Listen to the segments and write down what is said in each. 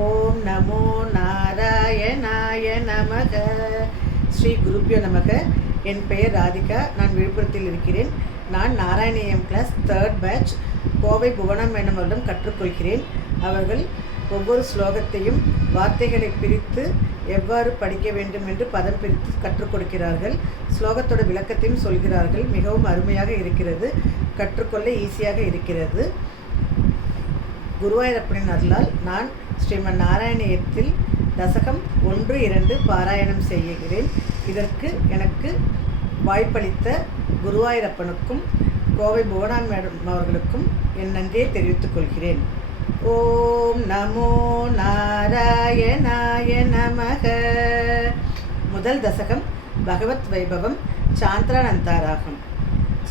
ஓம் நமோ நாராயணாய நமக. ஸ்ரீ குருப்பியோ நமக. என் பெயர் ராதிகா. நான் விழுப்புரத்தில் இருக்கிறேன். நான் Narayaneeyam class 3rd batch Kovai புவனம் மேடம் அவரிடம் கற்றுக்கொள்கிறேன். அவர்கள் ஒவ்வொரு ஸ்லோகத்தையும் வார்த்தைகளை பிரித்து எவ்வாறு படிக்க வேண்டும் என்று பதம் பிரித்து கற்றுக் கொடுக்கிறார்கள். ஸ்லோகத்தோட விளக்கத்தையும் சொல்கிறார்கள். மிகவும் அருமையாக இருக்கிறது. கற்றுக்கொள்ள ஈஸியாக இருக்கிறது. குருவாயூரப்பனின் அருளால் நான் ஸ்ரீமன் நாராயணியத்தில் தசகம் 1-2 பாராயணம் செய்கிறேன். இதற்கு எனக்கு வாய்ப்பளித்த குருவாயூரப்பனுக்கும் கோவை புவனான் மேடம் அவர்களுக்கும் என் நன்றியை தெரிவித்துக் கொள்கிறேன். ஓம் நமோ நாராயணாய நமக. முதல் தசகம் பகவத் வைபவம் சாந்திரானந்தாராகம்.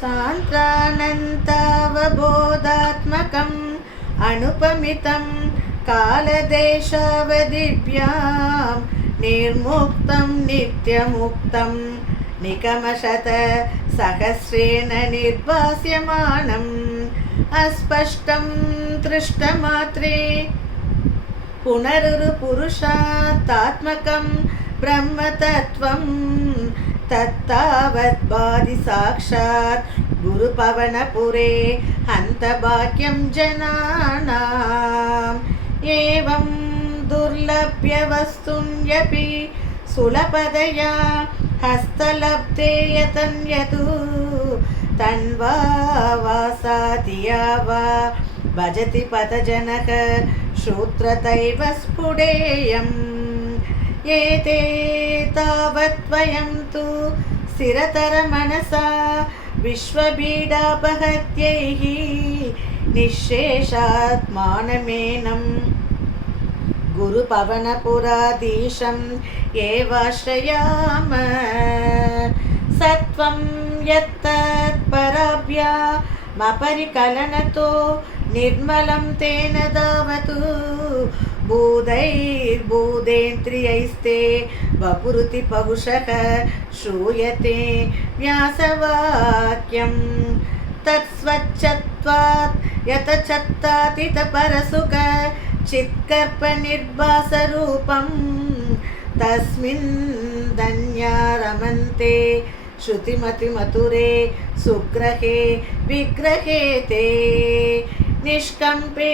சாந்திரானந்தாவபோதாத்மகம் அனுபமிதம் காலதேशावधिभ्यां निर्मुक्तं नित्यमुक्तं निकमशत सहस्रेण निर्भास्यमानम् अस्पष्टं दृष्टमात्रे पुनरुरुपुरुषात्मकं ब्रह्मतत्त्वं तत्तावद्बाधि साक्षात् गुरुपवनपुरे हन्तभाग्यं जनानाम् एवं दुर्लभ्यवस्तुन्यपि सुलभतया हस्तलब्धे यतन्यतु तन्वा वासादिया वा भजति पदजनक श्रोत्रतैव स्फुटेयम् एते तावद्वयं तु स्थिरतरमनसा विश्वबीडापहत्यैः निःशेषात्मानमेनं गुरुपवनपुराधीशम् एवाश्रयाम. सत्वं यत्तत्पराभ्यामपरिकलनतो निर्मलं तेन धावतु भूदैर्भूदेन्द्रियैस्ते वपुरुति पहुषः श्रूयते व्यासवाक्यं तत्स्वच्छत्वात् यतचत्तातितपरसुख चित्कर्पनिर्भासरूपं तस्मिन् धन्या रमन्ते श्रुतिमतिमधुरे सुग्रहे विग्रहे ते निष्कम्पे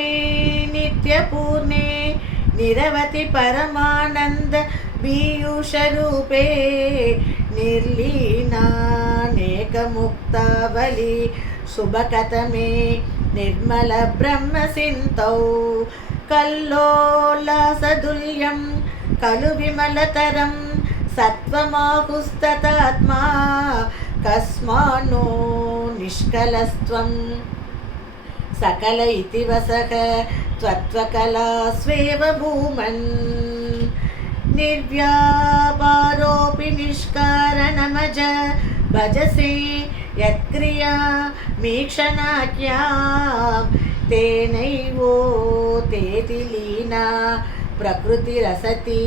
नित्यपूर्णे निरवधि परमानन्द पीयूषरूपे निर्लीनानेकमुक्तावली शुभकतमे निर्मल ब्रह्मसिन्धौ कल्लोलासदुल्यं खलु विमलतरं सत्त्वमाहुस्ततात्मा कस्मान्नो निष्कलस्त्वं सकल इति वसः त्वत्त्वकला स्वेव भूमन् निर्व्यापारोऽपि निष्कारणमज भजसे यत्क्रिया मीक्षणाख्यां तेनैवो तेति लीना प्रकृतिरसति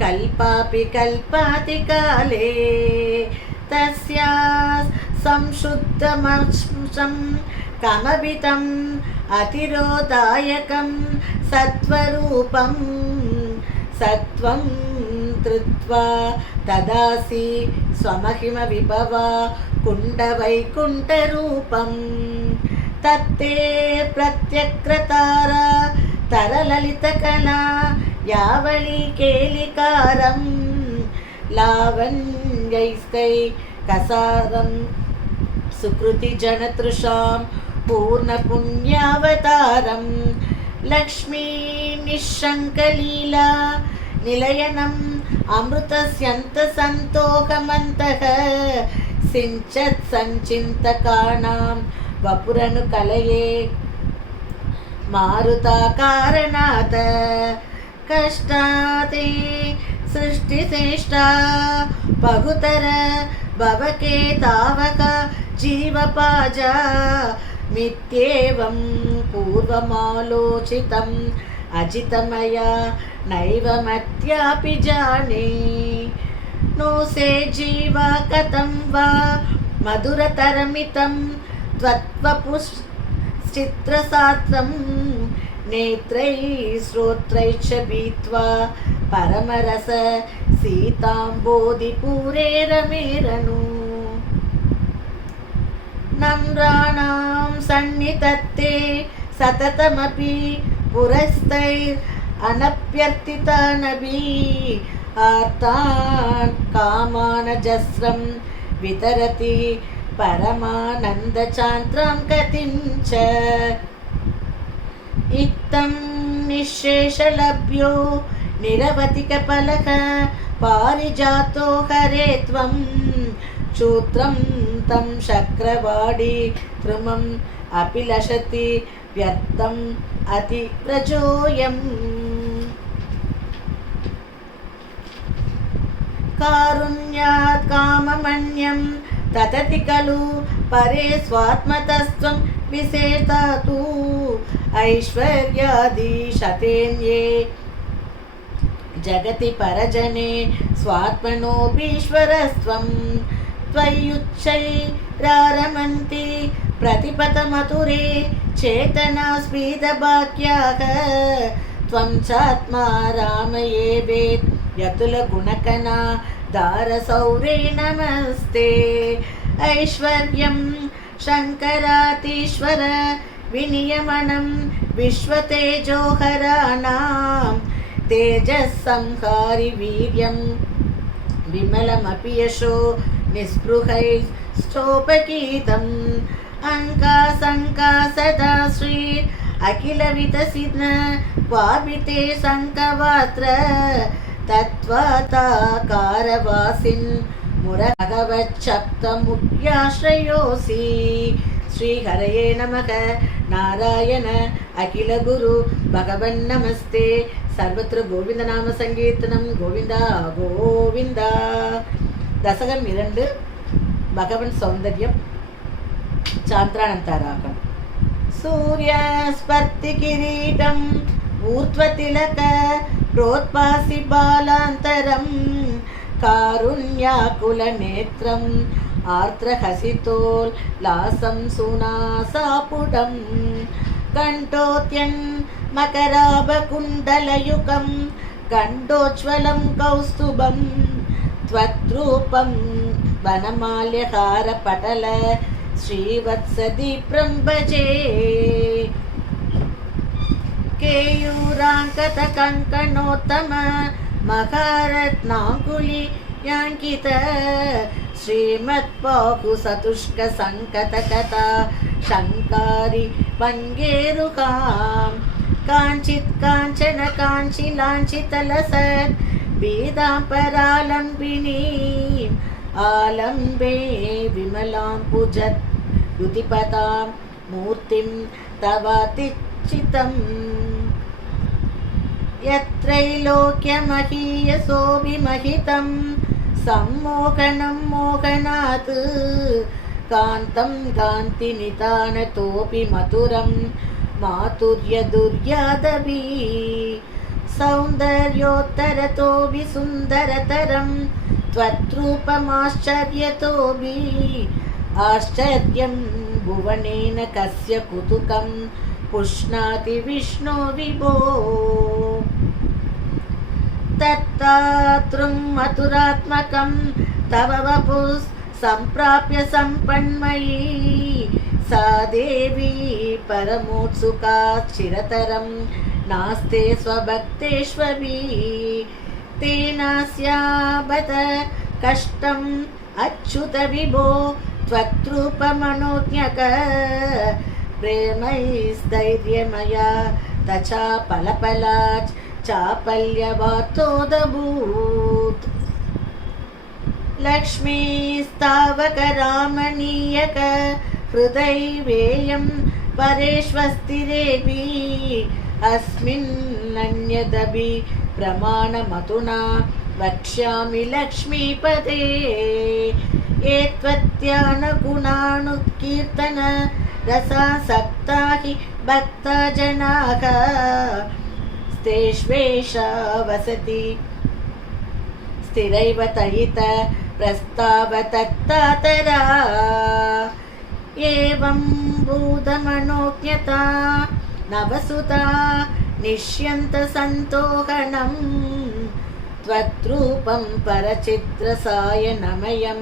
कल्पापि कल्पाति काले तस्या संशुद्धमंशं कमभितम् अतिरोधायकं सत्वरूपं सत्वं धृत्वा तदासि स्वमहिमविभवा कुण्डवैकुण्ठरूपं तत्ते प्रत्यक्रतारा तरललितकला यावलीकेलिकारं लावण्यैकैकसारं सुकृतिजनतृषां पूर्णपुण्यावतारं लक्ष्मी निःशङ्कलीला निलयनम् अमृतस्यन्तसन्तोकमन्तः सिञ्चत् सञ्चिन्तकानां वपुरनुकलये मारुताकारणात् कष्टाते सृष्टिश्रेष्ठा बहुतर भवके तावक जीवपाजा मित्येवं पूर्वमालोचितम् अजितमया नैवमत्यापि जाने नो से जीवा कथं वा मधुरतरमितं त्वत्वपुश्चित्रसात्रं नेत्रैः श्रोत्रैश्च भीत्वा परमरस सीताम्बोधिपूरे रमेरनु नम्राणां सन्निधत्ते सततमपि पुरस्तैरनभ्यर्थितानपि आर्तान् कामानजस्रं वितरति परमानन्दचान्त्रां गतिं च इत्थं निःशेषलभ्यो निरवधिकफलः पारिजातो हरे त्वं क्षूत्रं तं शक्रवाडी तृमम् अपि लशति व्यर्थम् अतिव्रजोऽयम् कारुण्यात् काममन्यं ततति खलु परे स्वात्मतस्त्वं विसेतातु ऐश्वर्यादिशतेन्ये जगति परजने स्वात्मनोऽपीश्वरस्त्वं त्वय्युच्चैरारमन्ति प्रतिपतमधुरे चेतनास्पीदभाग्याः त्वं चात्मा रामये वेत् यतुलगुणकना दारसौरे नमस्ते ऐश्वर्यं शङ्करातीश्वर विनियमनं विश्वतेजोहराणां तेजस्संहारि वीर्यं विमलमपि यशो निःस्पृहैस्तोपगीतम् अङ्का सदा श्री अखिलवितसिद्ध वापिते शङ्कवात्र तत्त्वताकारवासिन् मुरभगवच्छब्दमुख्याश्रयोऽसि श्रीहरये नमः नारायण अखिलगुरु भगवन्नमस्ते सर्वत्र गोविन्दनाम सङ्कीर्तनं गोविन्दा गोविन्दा दशकं 2 भगवन् सौन्दर्यं चान्द्रानन्तरागं सूर्यस्पर्तिकिरीटम् ऊर्ध्वतिलक प्रोत्पासि बालान्तरं कारुण्याकुलनेत्रम् आर्द्रहसितोल्लासं सुनासापुटं कण्ठोत्यन् मकराभकुण्डलयुगं गण्डोज्ज्वलं कौस्तुभं त्वद्रूपं वनमाल्यहारपटल श्रीवत्सदीप्रं भजे केयूराङ्कतकङ्कणोत्तम महारत्नाङ्कुलियाङ्कित श्रीमद्बाहुसतुष्कसङ्कतकथा शङ्कारी पङ्गेरुकां काञ्चित् काञ्चन काञ्चिलाञ्चितलसत् बीदाम्बरालम्बिनीम् आलम्बे विमलां पुजत् युतिपतां मूर्तिं तवातिचितम् यत्रैलोक्यमहीयसोऽभिमहितं सम्मोहनं मोहनात् कान्तं कान्तिनितानतोऽपि मधुरं माधुर्यदुर्यादपि सौन्दर्योत्तरतोऽपि सुन्दरतरं त्वद्रूपमाश्चर्यतोऽपि आश्चर्यं भुवनेन कस्य कुतुकं पुष्णाति विष्णो विभो तत्तातृं मधुरात्मकं तव वपुः सम्प्राप्य सम्पन्मयी सा देवी परमोत्सुका चिरतरं नास्ते स्वभक्तेष्वपि तेनास्याबत कष्टम् अच्युत विभो त्वद्रूपमनोज्ञक प्रेमैस्तैर्यमया तचापलपलात् चापल्यवार्तोदभूत् लक्ष्मीस्तावकरामणीयक हृदैवेयं परेष्वस्तिरेवि अस्मिन्नन्यदपि प्रमाणमधुना वक्ष्यामि लक्ष्मीपदे एत्वत्यानुगुणानुकीर्तन रसासक्ता हि भक्ता जनाः स्तेष्वेषा वसति स्थिरैव तयित प्रस्तावतत्तातरा एवं भूतमनोज्ञता नवसुता निष्यन्तसन्तोहनं त्वद्रूपं परचित्रसायनमयं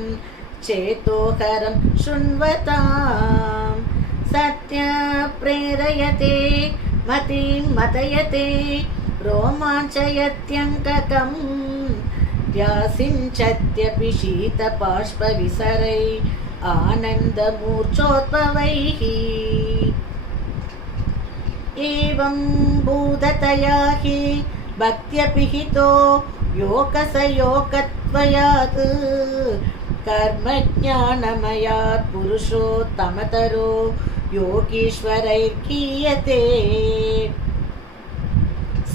चेतोहरं शृण्वताम् सत्यप्रेरयते मतिं मतयते रोमाञ्चयत्यङ्ककं ध्यासिञ्चत्यपि शीतबाष्पविसरै आनन्दमूर्छोद्भवैः एवं भूततया हि भक्त्यपिहितो योकसयोकत्वयात् कर्मज्ञानमयात् पुरुषोत्तमतरो योगीश्वरैर्गीयते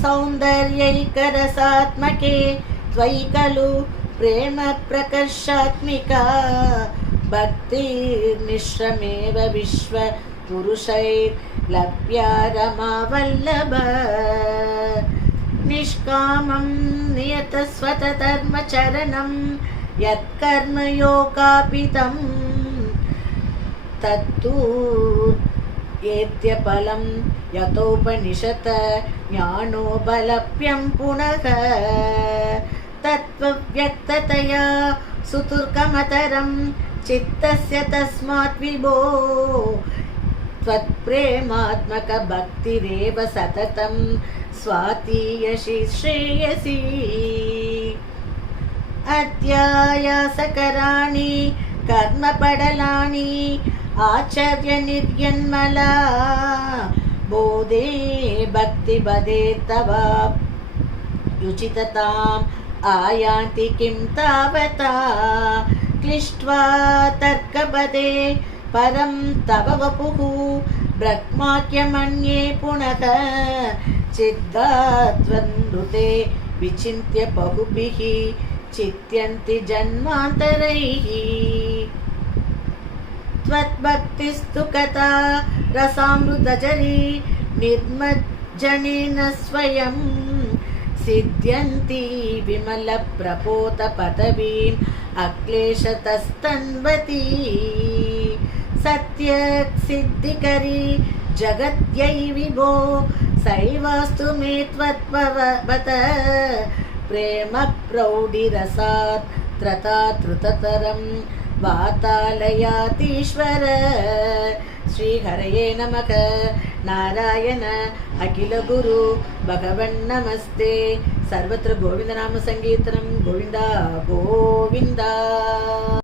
सौन्दर्यैकरसात्मके त्वयि खलु प्रेम प्रकर्षात्मिका भक्तिर्निश्रमेव विश्वपुरुषैर्लभ्या रमावल्लभ निष्कामं नियतस्वतधर्मचरणं यत्कर्मयोगापितं तत्तु एत्यफलं यतोपनिषत् ज्ञानो बलप्यं पुनः तत्त्वव्यक्ततया सुतुर्कमतरं चित्तस्य तस्मात् विभो त्वत्प्रेमात्मकभक्तिरेव सततं स्वातीयसि श्रेयसी अध्यायासकराणि कर्मपडलानि आचर्यनिर्यन्मला बोधे भक्तिबधे तव युचितताम् आयान्ति किं तावता क्लिष्ट्वा तर्कबधे परं तव वपुः ब्रह्माख्यमन्ये पुनः चिद्धात्वन्नुते विचिन्त्य बहुभिः चित्यन्ति जन्मान्तरैः त्वद्भक्तिस्तु कथा रसामृतजरी निर्मज्जनेन स्वयं सिद्ध्यन्ति विमलप्रपोतपदवीम् अक्लेशतस्तन्वती सत्यसिद्धिकरी जगत्यै विभो सैवास्तु मे त्वत्पवत प्रेम प्रौढिरसात् त्रतातृततरं वातालयातीश्वर श्रीहरये नमः नारायण अखिलगुरु भगवन्नमस्ते सर्वत्र गोविन्दनाम संकीर्तनं गोविन्दा गोविन्दा।